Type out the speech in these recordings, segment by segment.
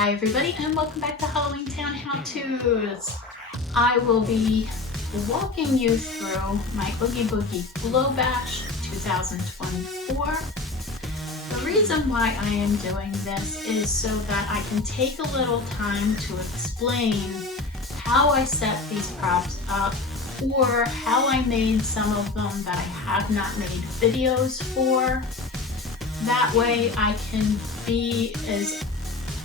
Hi everybody and welcome back to Halloween Town How To's. I will be walking you through my Oogie Boogie Glow Bash 2024. The reason why I am doing this is so that I can take a little time to explain how I set these props up or how I made some of them that I have not made videos for. That way I can be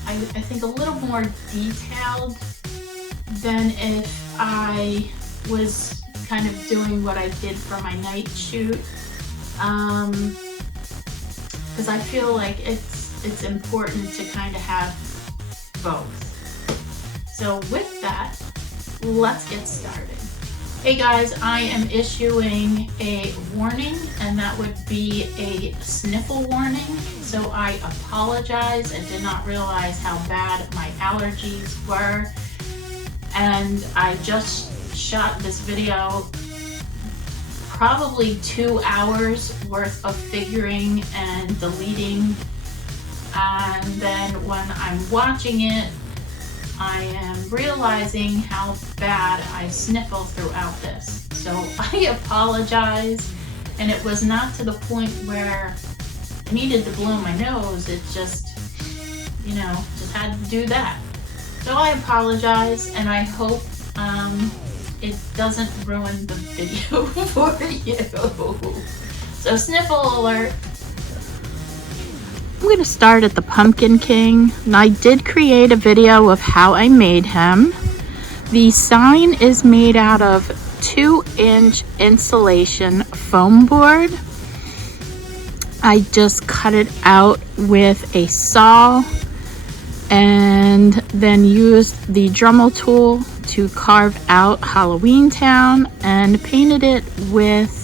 I think a little more detailed than if I was kind of doing what I did for my night shoot, because I feel like it's important to kind of have both. So with that, let's get started. Hey guys, I am issuing a warning, and that would be a sniffle warning. So I apologize. I did not realize how bad my allergies were. And I just shot this video, probably 2 hours worth of figuring and deleting. And then when I'm watching it, I am realizing how bad I sniffle throughout this. So I apologize, and it was not to the point where I needed to blow my nose. It just, just had to do that. So I apologize, and I hope it doesn't ruin the video for you. So sniffle alert. I'm going to start at the Pumpkin King, and I did create a video of how I made him. The sign is made out of 2-inch insulation foam board. I just cut it out with a saw and then used the Dremel tool to carve out Halloween Town and painted it with,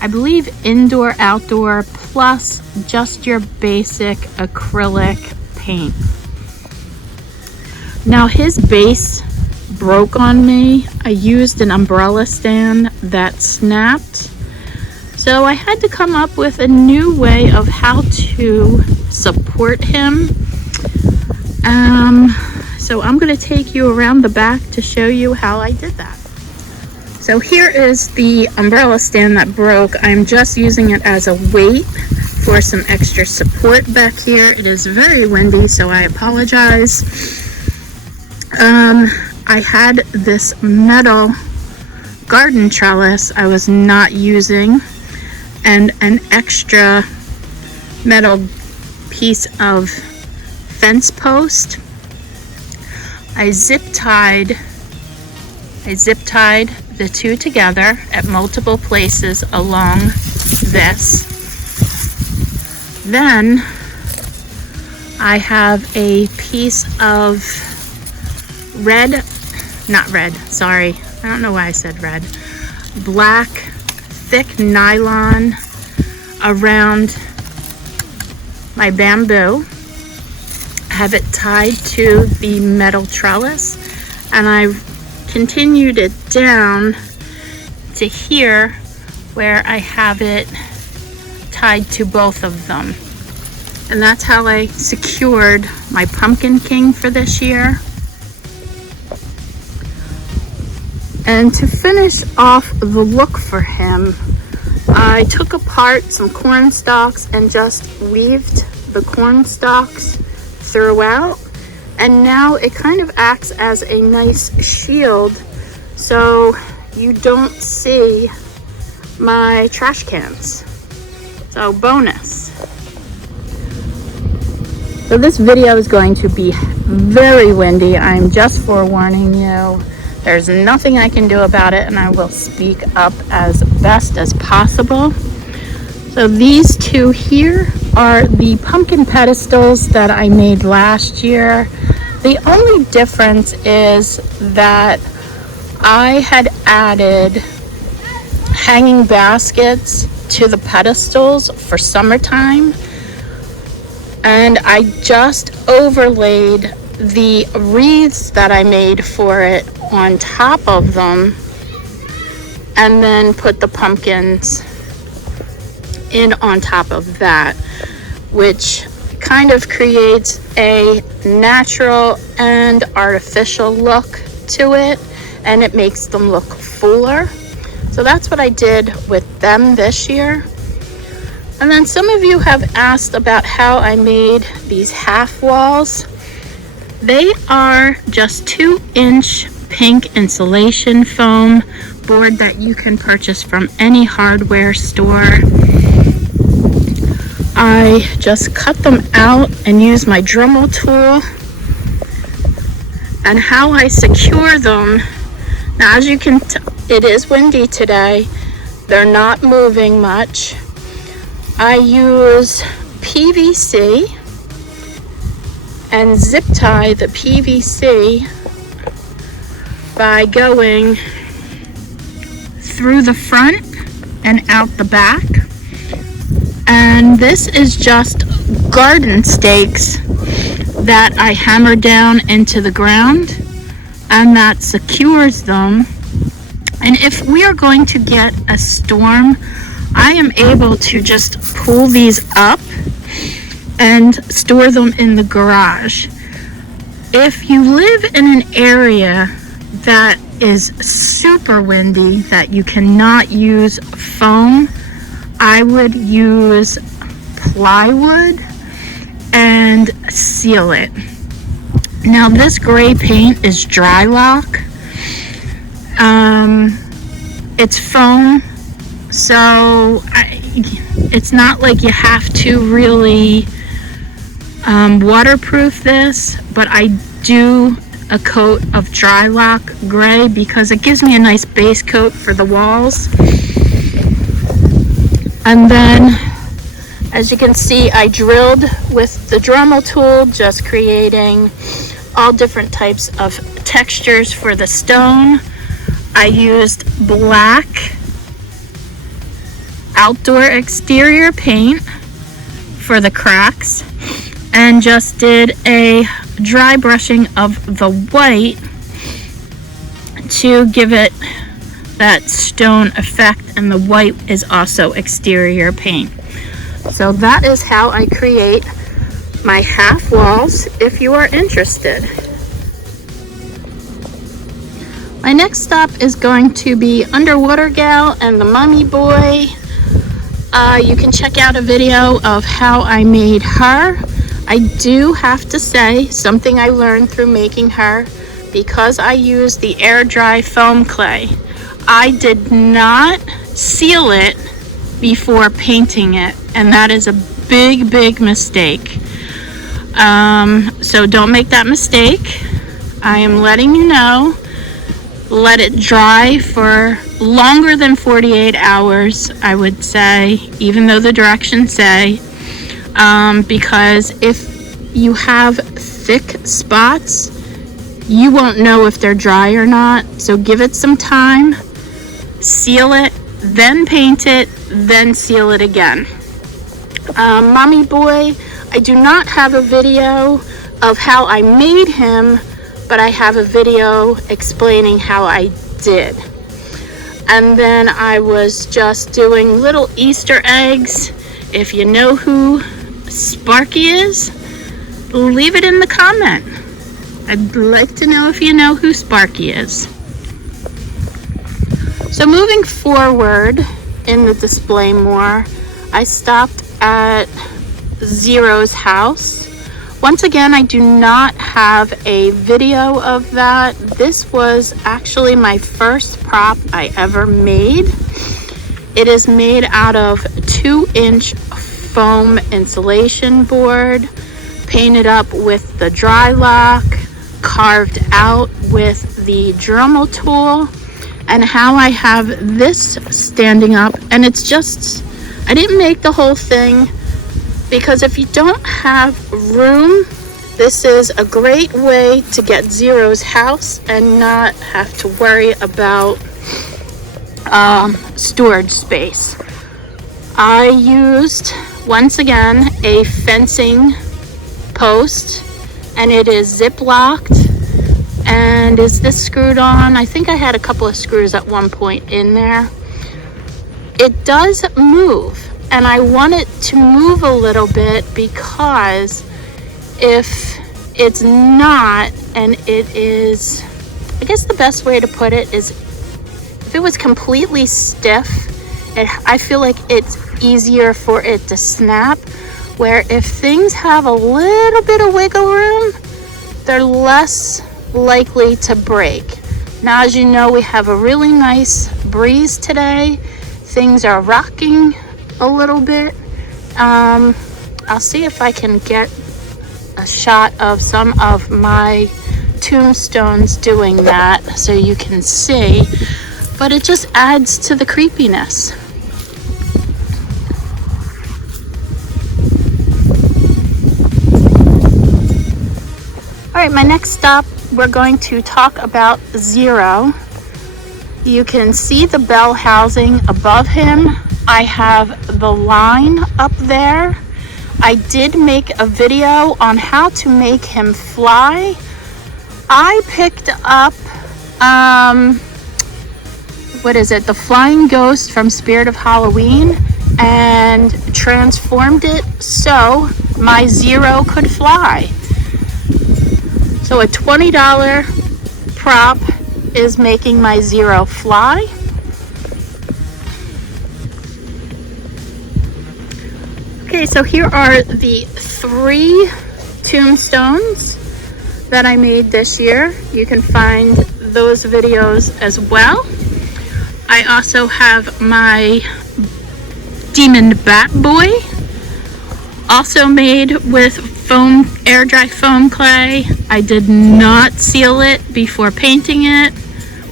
I believe, indoor, outdoor, plus just your basic acrylic paint. Now his base broke on me. I used an umbrella stand that snapped. So I had to come up with a new way of how to support him. So I'm going to take you around the back to show you how I did that. So here is the umbrella stand that broke. I'm just using it as a weight for some extra support back here. It is very windy, so I apologize. I had this metal garden trellis I was not using, and an extra metal piece of fence post. I zip tied the two together at multiple places along this. Then I have a piece of I don't know why I said red, black thick nylon around my bamboo. I have it tied to the metal trellis, and I've continued it down to here where I have it tied to both of them. And that's how I secured my Pumpkin King for this year. And to finish off the look for him, I took apart some corn stalks and just weaved the corn stalks throughout. And now it kind of acts as a nice shield, so you don't see my trash cans. So bonus. So this video is going to be very windy. I'm just forewarning you. There's nothing I can do about it, and I will speak up as best as possible. So these two here are the pumpkin pedestals that I made last year. The only difference is that I had added hanging baskets to the pedestals for summertime, and I just overlaid the wreaths that I made for it on top of them, and then put the pumpkins in on top of that, which kind of creates a natural and artificial look to it, and it makes them look fuller. So that's what I did with them this year. And then some of you have asked about how I made these half walls. They are just 2-inch pink insulation foam board that you can purchase from any hardware store. I just cut them out and use my Dremel tool. And how I secure them, now as you can it is windy today, they're not moving much. I use PVC and zip tie the PVC by going through the front and out the back. And this is just garden stakes that I hammer down into the ground, and that secures them. And if we are going to get a storm, I am able to just pull these up and store them in the garage. If you live in an area that is super windy, that you cannot use foam, I would use plywood and seal it. Now this gray paint is dry lock. It's foam, so it's not like you have to really waterproof this, but I do a coat of dry lock gray because it gives me a nice base coat for the walls. And then, as you can see, I drilled with the Dremel tool, just creating all different types of textures for the stone. I used black outdoor exterior paint for the cracks and just did a dry brushing of the white to give it that stone effect, and the white is also exterior paint. So that is how I create my half walls if you are interested. My next stop is going to be Underwater Gal and the Mummy Boy. You can check out a video of how I made her. I do have to say something I learned through making her, because I used the air dry foam clay. I did not seal it before painting it, and that is a big mistake. So don't make that mistake. I am letting you know. Let it dry for longer than 48 hours, I would say, even though the directions say, because if you have thick spots, you won't know if they're dry or not. So give it some time, seal it, then paint it, then seal it again. Mommy Boy, I do not have a video of how I made him, but I have a video explaining how I did. And then I was just doing little Easter eggs. If you know who Sparky is, leave it in the comment. I'd like to know if you know who Sparky is. So moving forward in the display more, I stopped at Zero's house. Once again, I do not have a video of that. This was actually my first prop I ever made. It is made out of 2-inch foam insulation board, painted up with the dry lock, carved out with the Dremel tool. And how I have this standing up, and it's just, I didn't make the whole thing, because if you don't have room, this is a great way to get Zero's house and not have to worry about storage space. I used, once again, a fencing post, and it is zip locked. And is this screwed on? I think I had a couple of screws at one point in there. It does move. and I want it to move a little bit, because if it's not, and it is, I guess the best way to put it is, if it was completely stiff, I feel like it's easier for it to snap, where if things have a little bit of wiggle room, they're less likely to break. Now, as you know, we have a really nice breeze today. Things are rocking a little bit. I'll see if I can get a shot of some of my tombstones doing that so you can see, but it just adds to the creepiness. All right, my next stop, we're going to talk about Zero. You can see the bell housing above him. I have the line up there. I did make a video on how to make him fly. I picked up, the Flying Ghost from Spirit of Halloween, and transformed it so my Zero could fly. So a $20 prop is making my Zero fly. Okay, so here are the 3 tombstones that I made this year. You can find those videos as well. I also have my Demon Bat Boy, also made with foam, air dry foam clay. I did not seal it before painting it.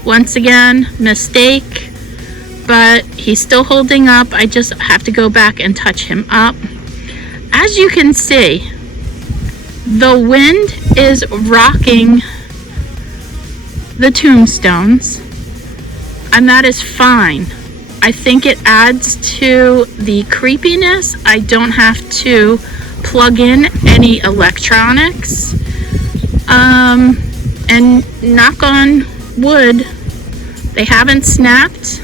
Once again, mistake, but he's still holding up. I just have to go back and touch him up. As you can see, the wind is rocking the tombstones, and that is fine. I think it adds to the creepiness. I don't have to plug in any electronics. And knock on wood, they haven't snapped,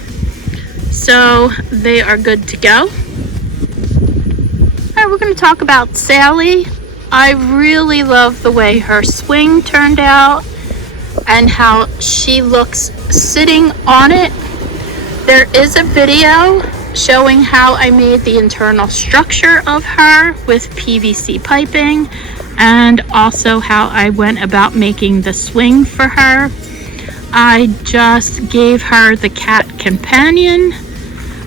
so they are good to go. All right, we're going to talk about Sally. I really love the way her swing turned out and how she looks sitting on it. There is a video showing how I made the internal structure of her with PVC piping, and also how I went about making the swing for her. I just gave her the cat companion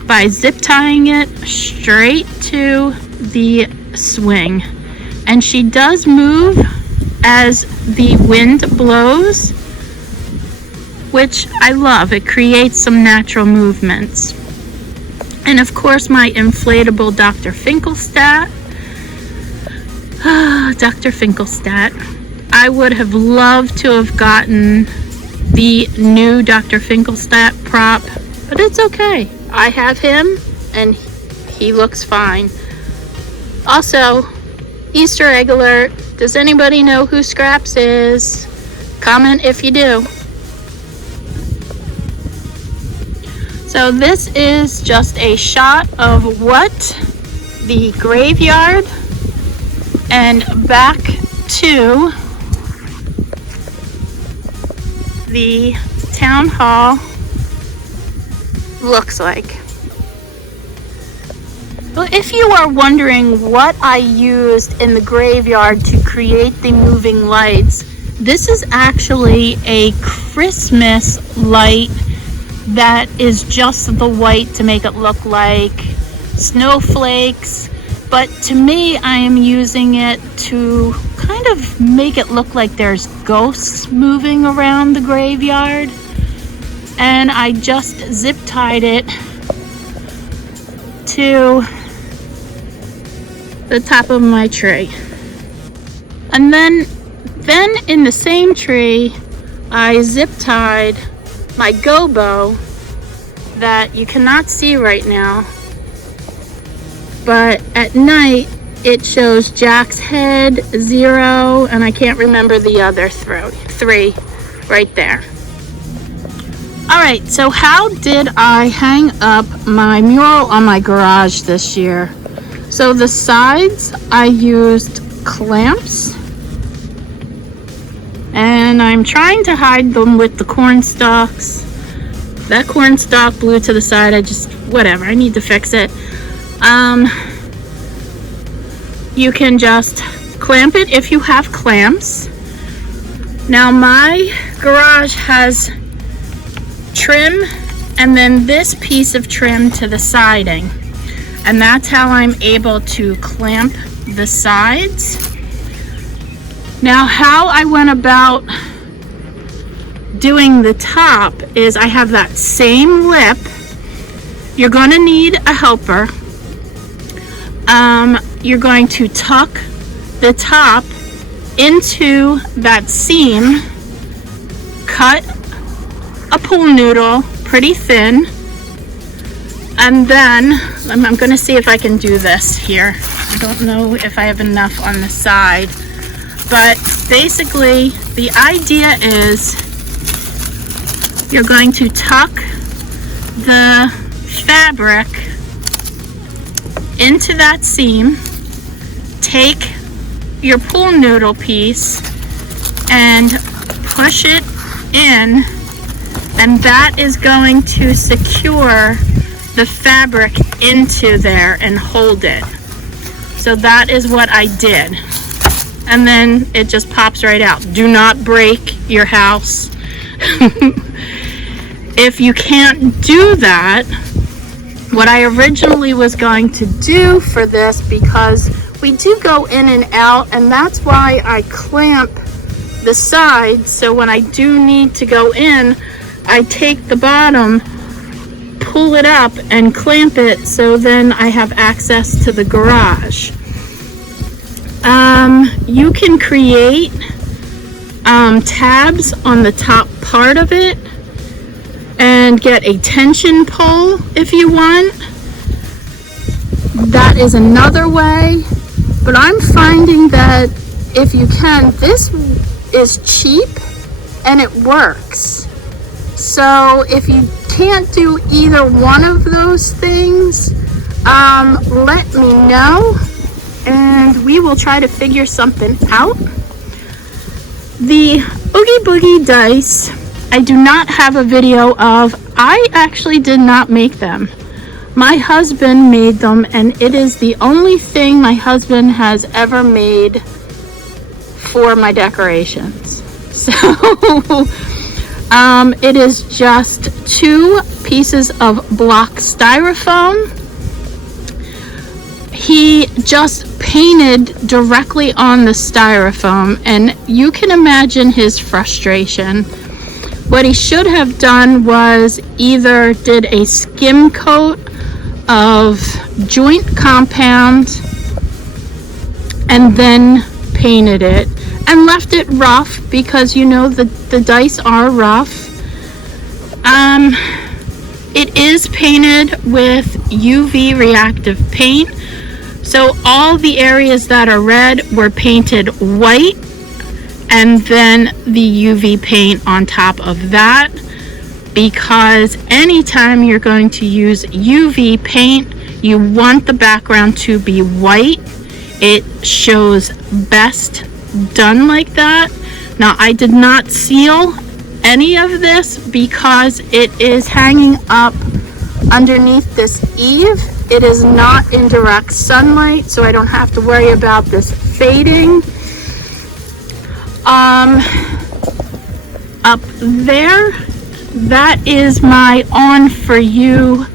by zip tying it straight to the swing, and she does move as the wind blows, which I love. It creates some natural movements. And of course, my inflatable Dr. Finkelstadt. Dr. Finkelstadt. I would have loved to have gotten the new Dr. Finkelstadt prop, but it's okay. I have him, and he looks fine. Also, Easter egg alert. Does anybody know who Scraps is? Comment if you do. So this is just a shot of what the graveyard and back to the town hall looks like. Well, if you are wondering what I used in the graveyard to create the moving lights, this is actually a Christmas light that is just the white to make it look like snowflakes, but to me, I am using it to kind of make it look like there's ghosts moving around the graveyard, and I just zip tied it to the top of my tree. And then in the same tree, I zip tied my gobo that you cannot see right now, but at night it shows Jack's head, Zero, and I can't remember the other three right there. Alright, so how did I hang up my mural on my garage this year? So the sides, I used clamps, and I'm trying to hide them with the corn stalks. That corn stalk blew to the side. Whatever, I need to fix it. You can just clamp it if you have clamps. Now my garage has trim and then this piece of trim to the siding, and that's how I'm able to clamp the sides. Now how I went about doing the top is I have that same lip. You're going to need a helper. You're going to tuck the top into that seam, cut a pool noodle pretty thin, and then I'm going to see if I can do this here. I don't know if I have enough on the side, but basically the idea is you're going to tuck the fabric into that seam, take your pool noodle piece and push it in, and that is going to secure the fabric into there and hold it. So that is what I did, and then it just pops right out. Do not break your house. If you can't do that, what I originally was going to do for this, because we do go in and out, and that's why I clamp the sides, so when I do need to go in, I take the bottom, pull it up and clamp it, so then I have access to the garage. You can create tabs on the top part of it and get a tension pole if you want. That is another way, but I'm finding that if you can, this is cheap and it works. So if you can't do either one of those things, let me know and we will try to figure something out. The Oogie Boogie dice, I do not have a video of. I actually did not make them. My husband made them, and it is the only thing my husband has ever made for my decorations. So it is just 2 pieces of block styrofoam. He just painted directly on the styrofoam, and you can imagine his frustration. What he should have done was either did a skim coat of joint compound and then painted it and left it rough, because you know the dice are rough. It is painted with UV reactive paint, so all the areas that are red were painted white, and then the UV paint on top of that, because anytime you're going to use UV paint, you want the background to be white. It shows best done like that. Now, I did not seal any of this because it is hanging up underneath this eave. It is not in direct sunlight, so I don't have to worry about this fading. Up there, that is my On For You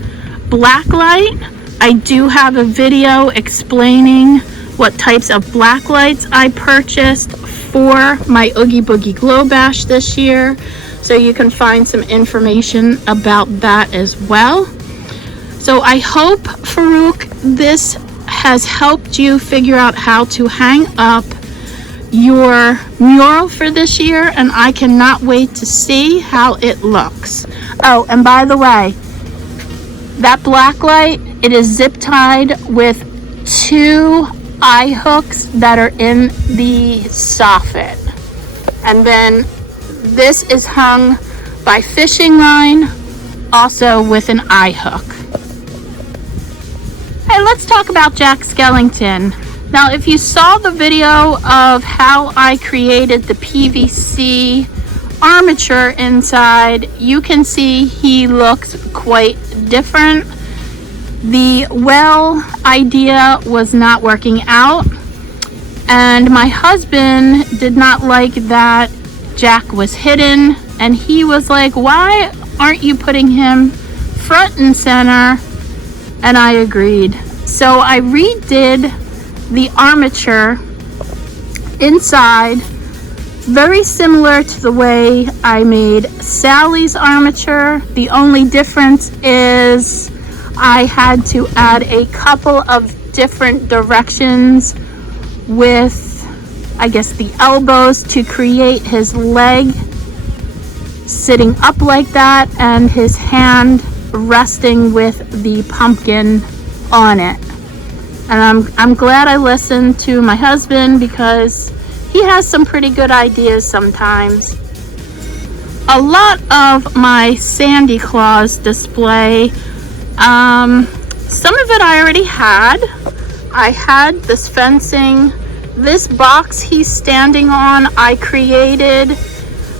black light. I do have a video explaining what types of black lights I purchased for my Oogie Boogie Glow Bash this year, so you can find some information about that as well. So I hope, Farouk, this has helped you figure out how to hang up your mural for this year, and I cannot wait to see how it looks. Oh, and by the way, that black light, it is zip tied with 2 eye hooks that are in the soffit, and then this is hung by fishing line, also with an eye hook. Hey, let's talk about Jack Skellington. Now, if you saw the video of how I created the PVC armature inside, you can see he looks quite different. The well idea was not working out, and my husband did not like that Jack was hidden, and he was like, why aren't you putting him front and center? And I agreed. So I redid the armature inside, very similar to the way I made Sally's armature. The only difference is I had to add a couple of different directions with, I guess, the elbows to create his leg sitting up like that and his hand resting with the pumpkin on it. And I'm glad I listened to my husband, because he has some pretty good ideas sometimes. A lot of my Sandy Claus display, some of it I already had. I had this fencing. This box he's standing on, I created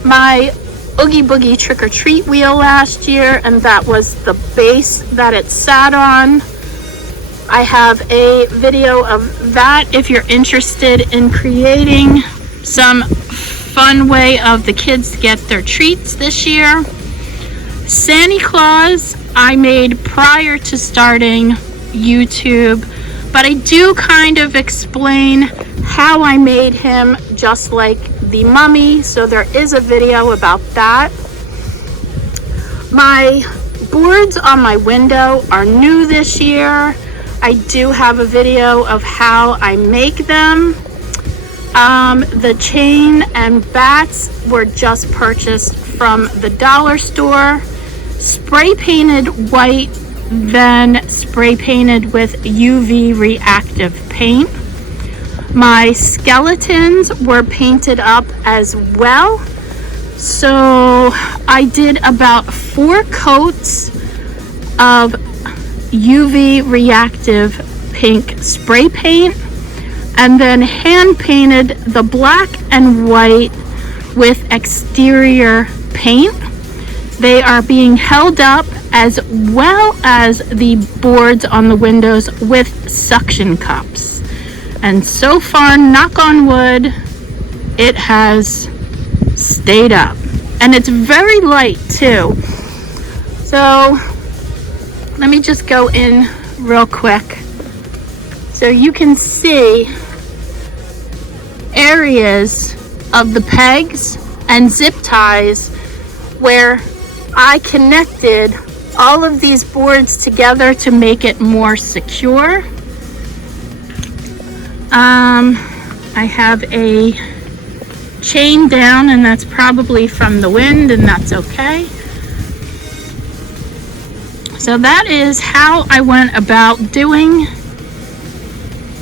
my Oogie Boogie Trick or Treat wheel last year, and that was the base that it sat on. I have a video of that if you're interested in creating some fun way of the kids to get their treats this year. Santa Claus I made prior to starting YouTube, but I do kind of explain how I made him just like the mummy, so there is a video about that. My boards on my window are new this year. I do have a video of how I make them. The chain and bats were just purchased from the dollar store. Spray painted white, then spray painted with UV reactive paint. My skeletons were painted up as well. So I did about 4 coats of UV reactive pink spray paint, and then hand painted the black and white with exterior paint. They are being held up, as well as the boards on the windows, with suction cups. And so far, knock on wood, it has stayed up. And it's very light too. So let me just go in real quick so you can see areas of the pegs and zip ties where I connected all of these boards together to make it more secure. I have a chain down, and that's probably from the wind, and that's okay. So that is how I went about doing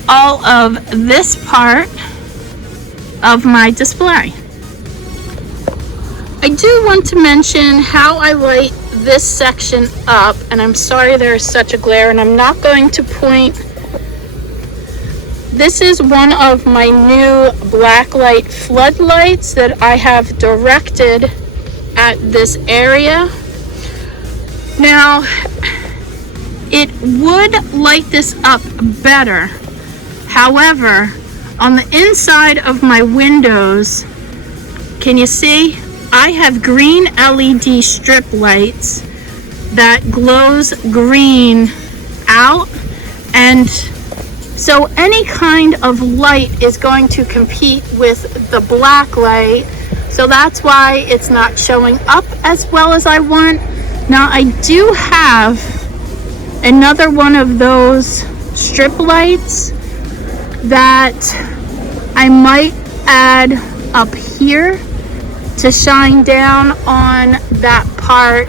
all of this part of my display. I do want to mention how I light this section up, and I'm sorry there is such a glare, and I'm not going to point. This is one of my new blacklight floodlights that I have directed at this area. Now, it would light this up better. However, on the inside of my windows, can you see? I have green LED strip lights that glows green out, and so any kind of light is going to compete with the black light. So that's why it's not showing up as well as I want. Now I do have another one of those strip lights that I might add up here to shine down on that part.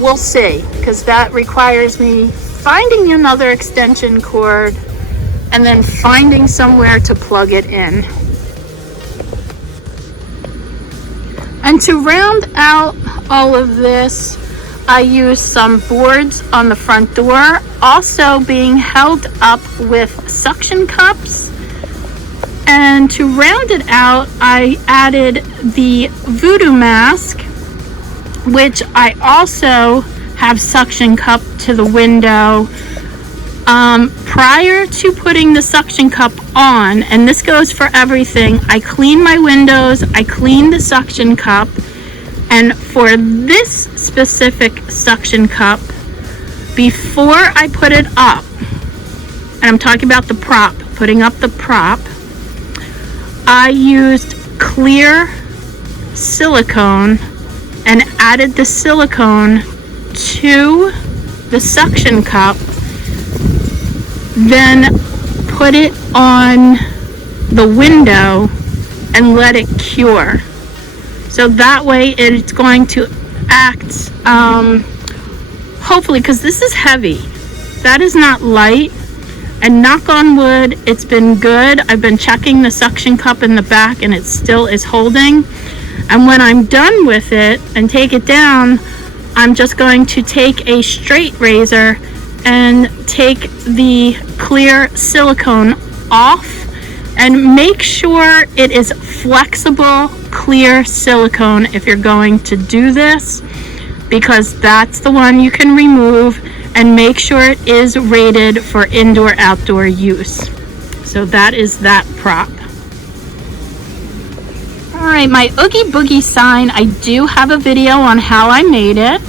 We'll see, because that requires me finding another extension cord and then finding somewhere to plug it in. And to round out all of this, I used some boards on the front door, also being held up with suction cups. And to round it out, I added the voodoo mask, which I also have suction cup to the window. Prior to putting the suction cup on, and this goes for everything, I clean my windows, I clean the suction cup, and for this specific suction cup, before I put it up, and I'm talking about the prop, putting up the prop, I used clear silicone and added the silicone to the suction cup, then put it on the window and let it cure. So that way it's going to act, hopefully, because this is heavy. That is not light. And knock on wood, it's been good. I've been checking the suction cup in the back and it still is holding. And when I'm done with it and take it down, I'm just going to take a straight razor and take the clear silicone off, and make sure it is flexible, clear silicone if you're going to do this, because that's the one you can remove, and make sure it is rated for indoor-outdoor use. So that is that prop. All right, my Oogie Boogie sign, I do have a video on how I made it.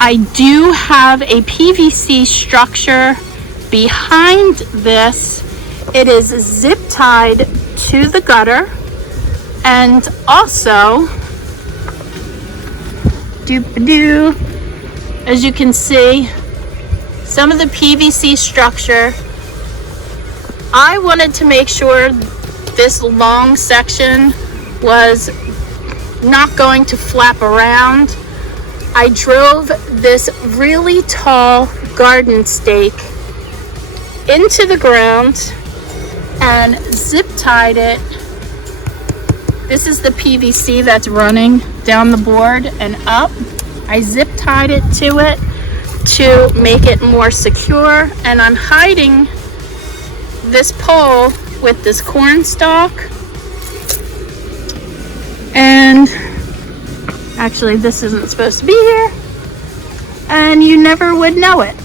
I do have a PVC structure behind this. It is zip tied to the gutter, and also, as you can see, some of the PVC structure, I wanted to make sure this long section was not going to flap around. I drove this really tall garden stake into the ground and zip tied it. This is the PVC that's running down the board and up. I zip tied it to it to make it more secure, and I'm hiding this pole with this corn stalk. And actually, this isn't supposed to be here, and you never would know it.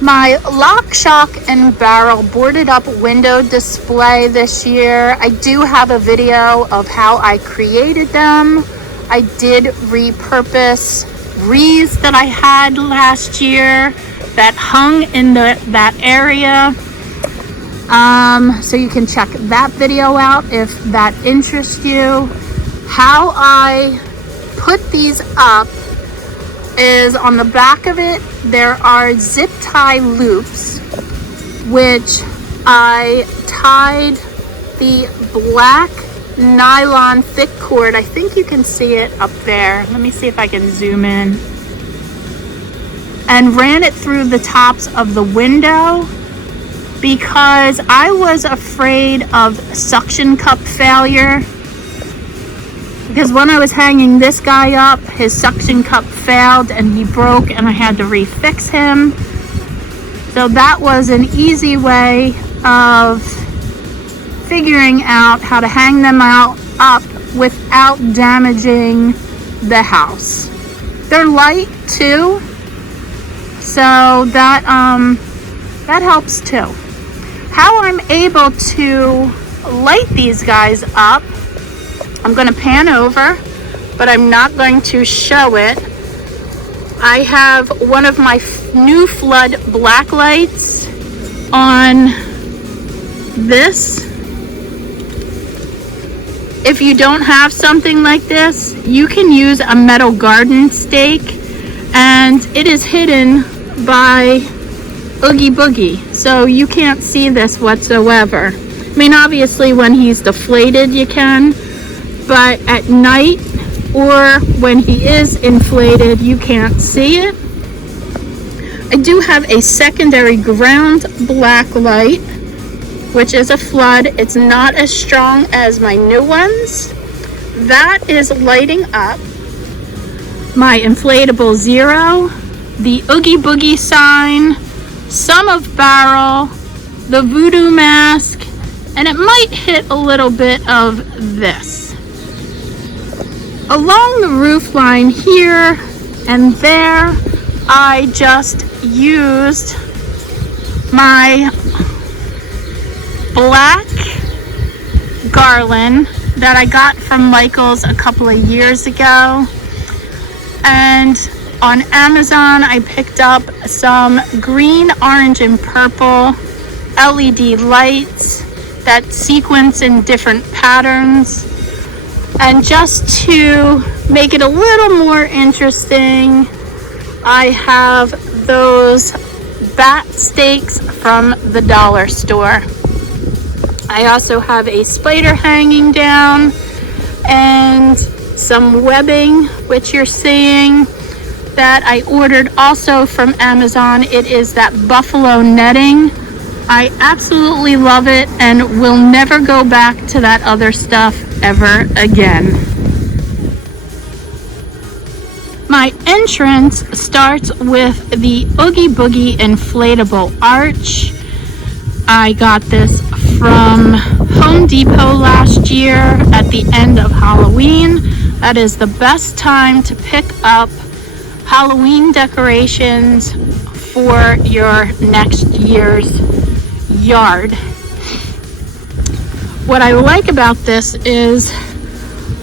My lock, shock, and barrel boarded up window display this year, I do have a video of how I created them. I did repurpose wreaths that I had last year that hung in that area. So you can check that video out if that interests you. How I put these up is on the back of it, there are zip tie loops, which I tied the black nylon thick cord. I think you can see it up there. Let me see if I can zoom in. And ran it through the tops of the window because I was afraid of suction cup failure. Because when I was hanging this guy up, his suction cup failed and he broke, and I had to refix him. So that was an easy way of figuring out how to hang them up without damaging the house. They're light too, so that helps too. How I'm able to light these guys up, I'm going to pan over, but I'm not going to show it. I have one of my new flood black lights on this. If you don't have something like this, you can use a metal garden stake, and it is hidden by Oogie Boogie, so you can't see this whatsoever. I mean, obviously when he's deflated you can, but at night or when he is inflated you can't see it. I do have a secondary ground black light which is a flood. It's not as strong as my new ones. That is lighting up. My inflatable zero, the Oogie Boogie sign, some of Barrel, the voodoo mask, and it might hit a little bit of this. Along the roof line here and there, I just used my black garland that I got from Michael's a couple of years ago. And on Amazon, I picked up some green, orange, and purple LED lights that sequence in different patterns. And just to make it a little more interesting, I have those bat stakes from the dollar store. I also have a spider hanging down and some webbing, which you're seeing, that I ordered also from Amazon. It is that buffalo netting. I absolutely love it and will never go back to that other stuff ever again. My entrance starts with the Oogie Boogie inflatable arch. I got this from Home Depot last year at the end of Halloween. That is the best time to pick up Halloween decorations for your next year's yard. What I like about this is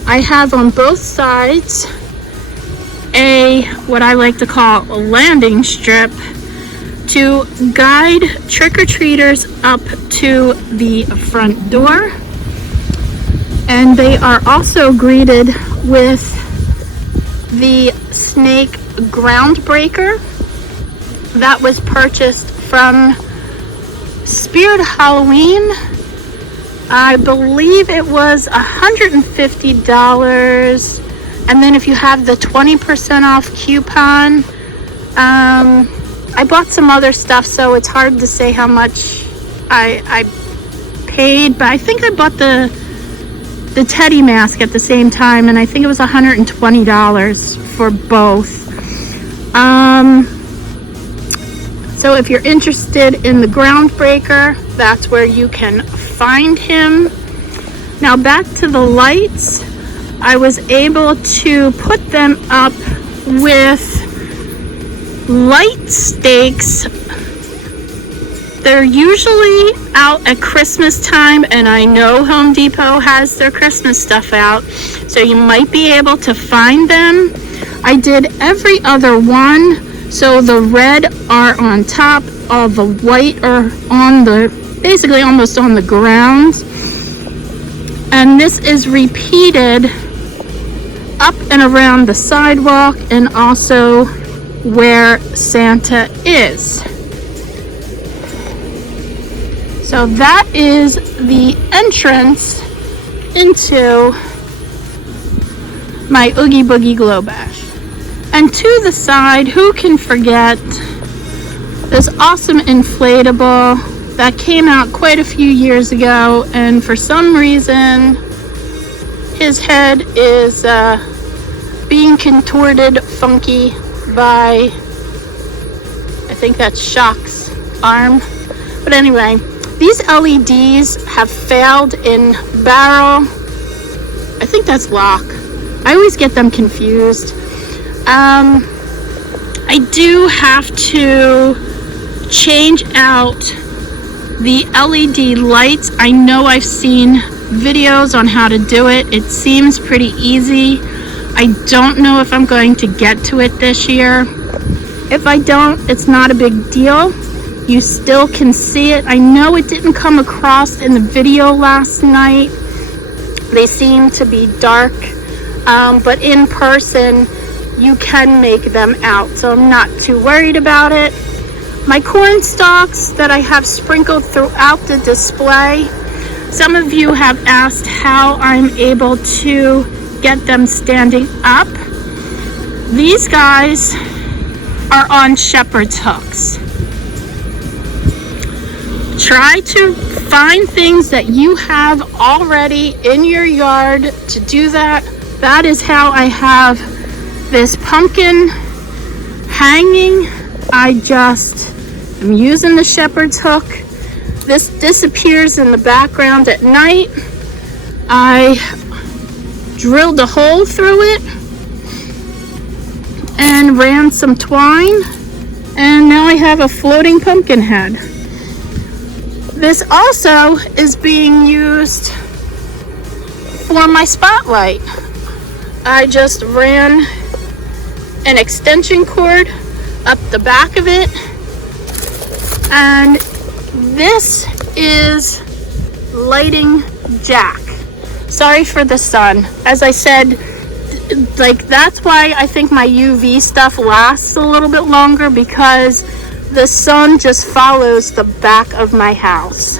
I have on both sides what I like to call a landing strip to guide trick-or-treaters up to the front door. And they are also greeted with the snake groundbreaker that was purchased from Spirit Halloween. I believe it was $150. And then if you have the 20% off coupon, I bought some other stuff, so it's hard to say how much I paid, but I think I bought the teddy mask at the same time, and I think it was $120 for both. So if you're interested in the groundbreaker, that's where you can find him. Now back to the lights. I was able to put them up with light stakes. They're usually out at Christmas time, and I know Home Depot has their Christmas stuff out, so you might be able to find them. I did every other one, so the red are on top, all the white are on the, basically almost on the ground, and this is repeated up and around the sidewalk and also where Santa is. So that is the entrance into my Oogie Boogie Glow Bash. And to the side, who can forget this awesome inflatable that came out quite a few years ago, and for some reason his head is being contorted funky by, I think that's Shock's arm. But anyway, these LEDs have failed in Barrel. I think that's Lock. I always get them confused. I do have to change out the LED lights. I know I've seen videos on how to do it. It seems pretty easy. I don't know if I'm going to get to it this year. If I don't, it's not a big deal. You still can see it. I know it didn't come across in the video last night. They seem to be dark, but in person you can make them out, so I'm not too worried about it. My corn stalks that I have sprinkled throughout the display, some of you have asked how I'm able to get them standing up. These guys are on shepherd's hooks. try to find things that you have already in your yard to do that. That is how I have this pumpkin hanging. I just am using the shepherd's hook. This disappears in the background at night. I drilled a hole through it and ran some twine, and now I have a floating pumpkin head. This also is being used for my spotlight. I just ran an extension cord up the back of it, and this is lighting Jack. Sorry for the sun. As I said, like, that's why I think my UV stuff lasts a little bit longer, because the sun just follows the back of my house.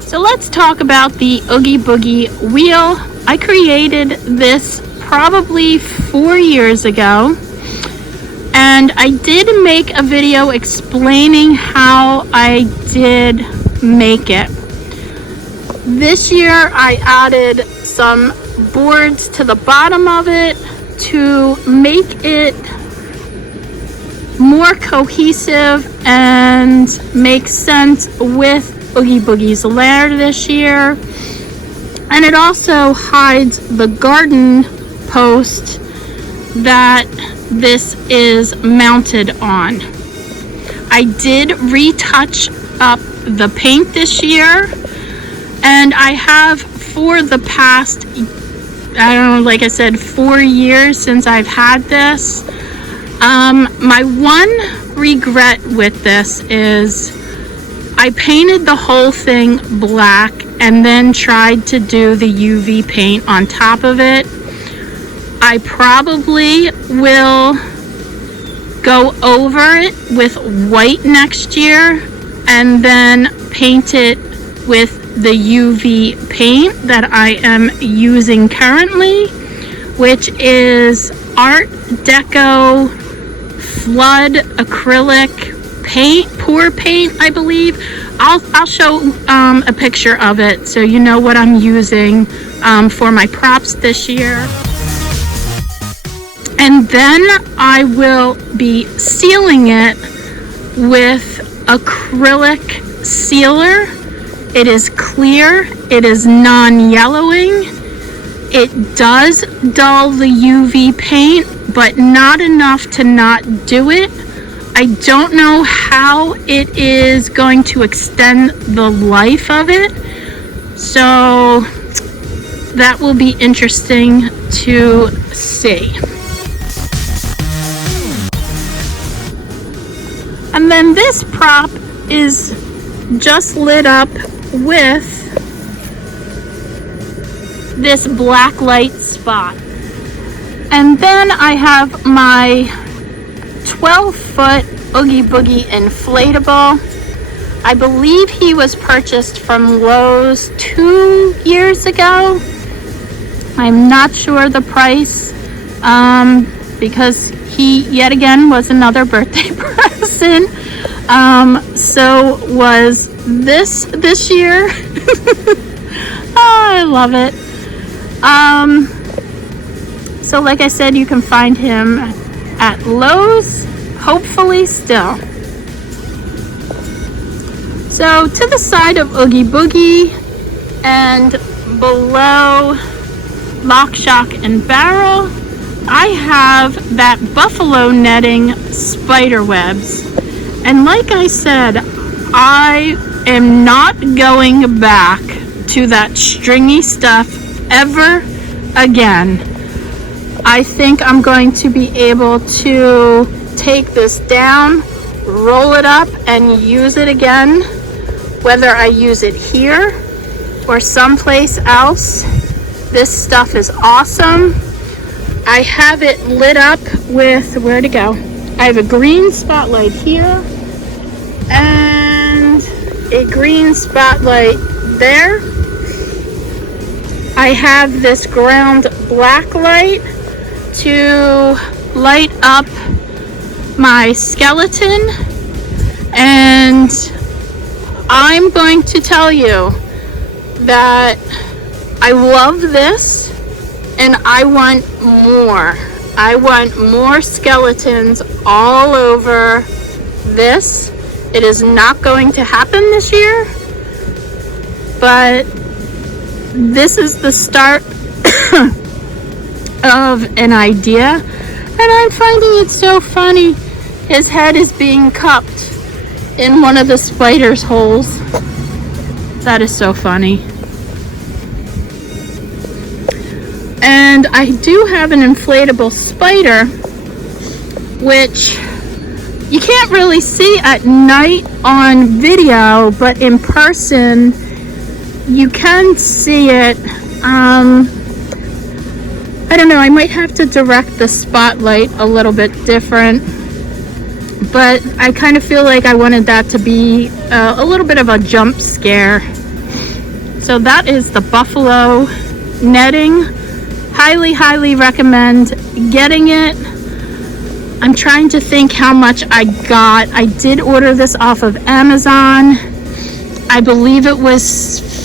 So let's talk about the Oogie Boogie wheel. I created this probably 4 years ago, and I did make a video explaining how I did make it. This year I added some boards to the bottom of it to make it more cohesive and make sense with Oogie Boogie's lair this year. And it also hides the garden post that this is mounted on. I did retouch up the paint this year, and I have for the past, I don't know, like I said, 4 years since I've had this. My one regret with this is I painted the whole thing black and then tried to do the UV paint on top of it. I probably will go over it with white next year and then paint it with the UV paint that I am using currently, which is Art Deco Flood acrylic paint, pour paint, I believe. I'll show a picture of it so you know what I'm using for my props this year. And then I will be sealing it with acrylic sealer. It is clear, it is non-yellowing. It does dull the UV paint, but not enough to not do it. I don't know how it is going to extend the life of it, so that will be interesting to see. And then this prop is just lit up with this black light spot. And then I have my 12-foot Oogie Boogie inflatable. I believe he was purchased from Lowe's 2 years ago. I'm not sure the price, because he yet again was another birthday present. So was this year. Oh, I love it. So like I said, you can find him at Lowe's, hopefully still. So to the side of Oogie Boogie and below Lock, Shock, and Barrel, I have that buffalo netting spider webs. And like I said, I am not going back to that stringy stuff ever again. I think I'm going to be able to take this down, roll it up, and use it again, whether I use it here or someplace else. This stuff is awesome. I have it lit up with, where to go? I have a green spotlight here and a green spotlight there. I have this ground black light to light up my skeleton, and I'm going to tell you that I love this and I want more. I want more skeletons all over this. It is not going to happen this year, but this is the start of an idea, and I'm finding it so funny. His head is being cupped in one of the spider's holes. That is so funny. And I do have an inflatable spider, which you can't really see at night on video, but in person you can see it. I don't know, I might have to direct the spotlight a little bit different, but I kind of feel like I wanted that to be a little bit of a jump scare. So that is the buffalo netting. Highly recommend getting it. I'm trying to think how much I got. I did order this off of Amazon. I believe it was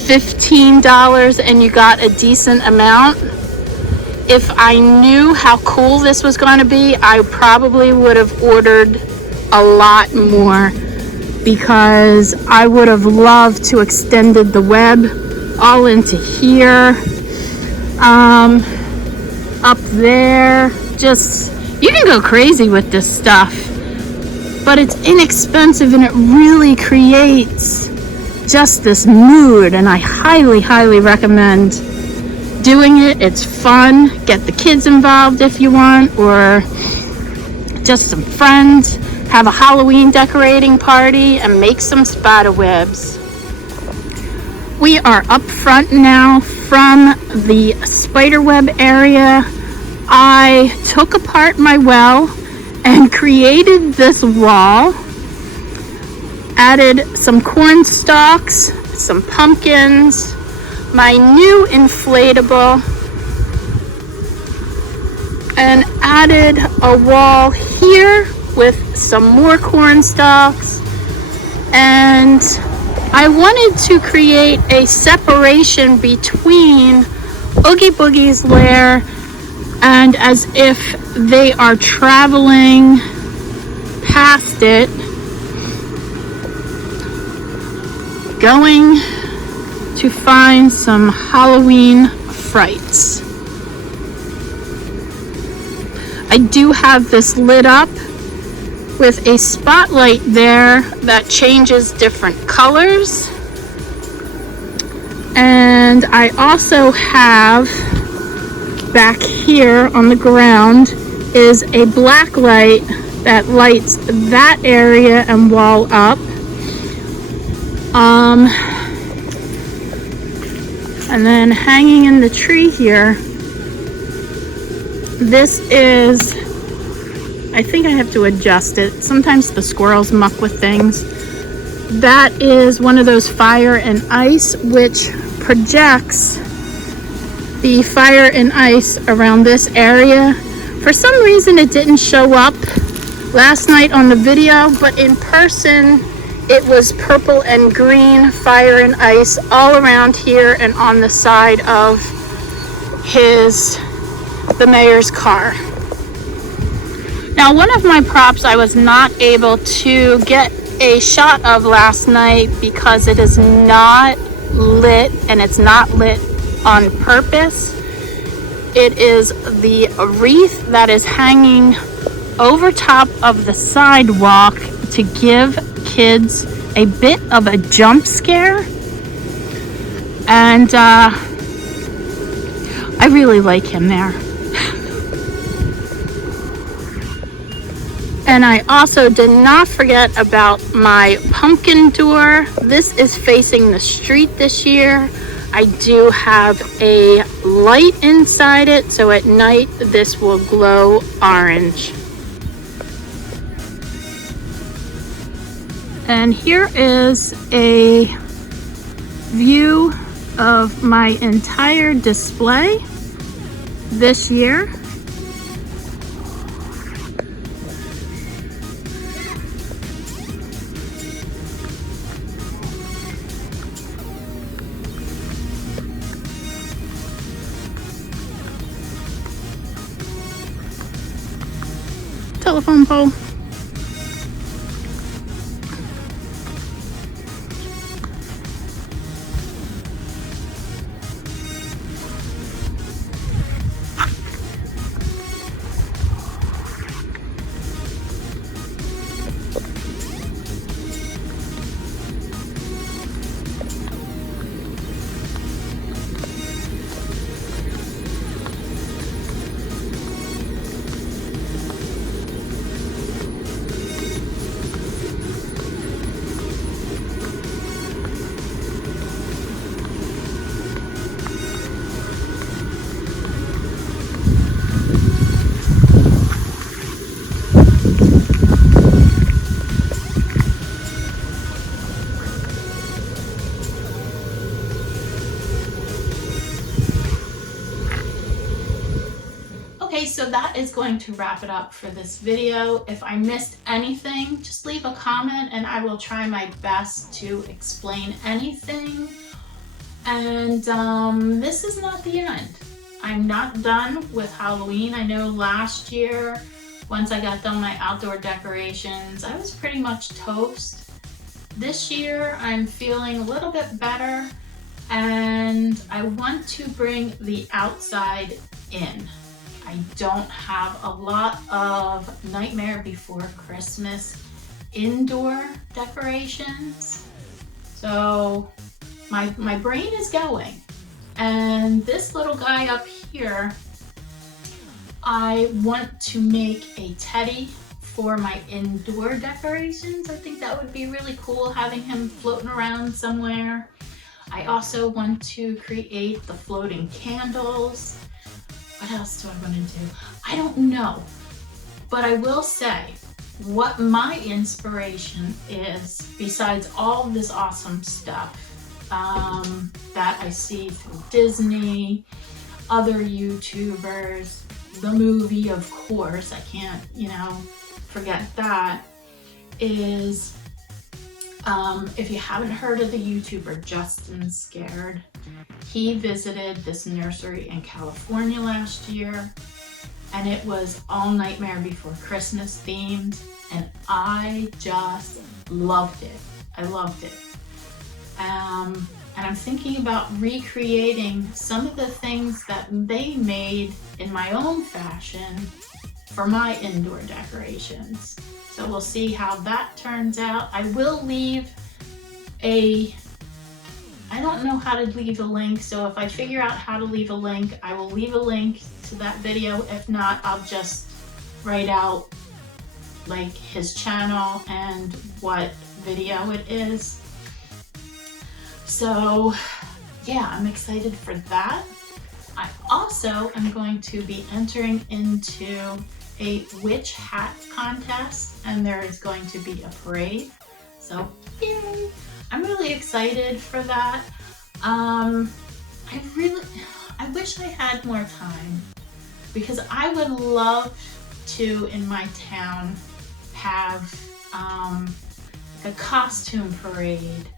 $15 and you got a decent amount. If I knew how cool this was going to be, I probably would have ordered a lot more, because I would have loved to extended the web all into here, up there. Just, you can go crazy with this stuff, but it's inexpensive and it really creates just this mood, and I highly recommend doing it. It's fun. Get the kids involved if you want, or just some friends. Have a Halloween decorating party and make some spider webs. We are up front now from the spider web area. I took apart my well and created this wall. Added some corn stalks, some pumpkins, my new inflatable, and added a wall here with some more corn stalks. And I wanted to create a separation between Oogie Boogie's lair, and as if they are traveling past it, going to find some Halloween frights. I do have this lit up with a spotlight there that changes different colors. And I also have back here on the ground is a black light that lights that area and wall up. And then hanging in the tree here, this is, I think I have to adjust it. Sometimes the squirrels muck with things. That is one of those fire and ice, which projects the fire and ice around this area. For some reason it didn't show up last night on the video, but in person it was purple and green fire and ice all around here and on the side of the mayor's car. Now, one of my props I was not able to get a shot of last night because it is not lit, and it's not lit on purpose. It is the wreath that is hanging over top of the sidewalk to give kids a bit of a jump scare. And I really like him there. And I also did not forget about my pumpkin door. This is facing the street this year. I do have a light inside it, so at night this will glow orange. And here is a view of my entire display this year. telephone pole. Okay, so that is going to wrap it up for this video. If I missed anything, just leave a comment and I will try my best to explain anything. And this is not the end. I'm not done with Halloween. I know last year, once I got done my outdoor decorations, I was pretty much toast. This year, I'm feeling a little bit better and I want to bring the outside in. I don't have a lot of Nightmare Before Christmas indoor decorations. So my brain is going. And this little guy up here, I want to make a teddy for my indoor decorations. I think that would be really cool, having him floating around somewhere. I also want to create the floating candles. What else do I want to do? I don't know, but I will say what my inspiration is, besides all of this awesome stuff that I see through Disney, other YouTubers, the movie, of course, I can't, forget that, is if you haven't heard of the YouTuber Justin Scared, he visited this nursery in California last year and it was all Nightmare Before Christmas themed and I just loved it. I loved it. And I'm thinking about recreating some of the things that they made in my own fashion for my indoor decorations. So we'll see how that turns out. I will leave I don't know how to leave a link, so if I figure out how to leave a link, I will leave a link to that video. If not, I'll just write out like his channel and what video it is. So yeah, I'm excited for that. I also am going to be entering into a witch hat contest and there is going to be a parade. So yay! I'm really excited for that. I wish I had more time because I would love to, in my town, have a costume parade,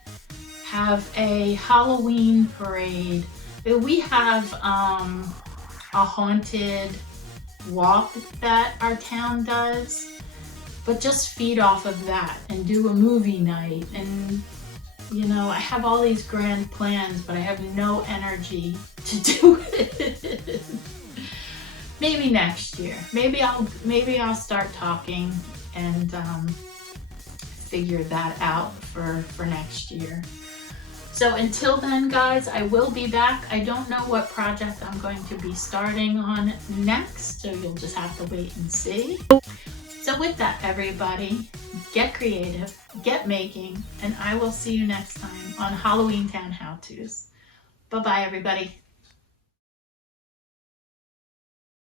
have a Halloween parade. We have a haunted walk that our town does, but just feed off of that and do a movie night. And I have all these grand plans, but I have no energy to do it. Maybe next year. Maybe I'll start talking and figure that out for next year. So until then, guys, I will be back. I don't know what project I'm going to be starting on next, so you'll just have to wait and see. So with that, everybody, get creative, get making, and I will see you next time on Halloween Town How-Tos. Bye-bye, everybody.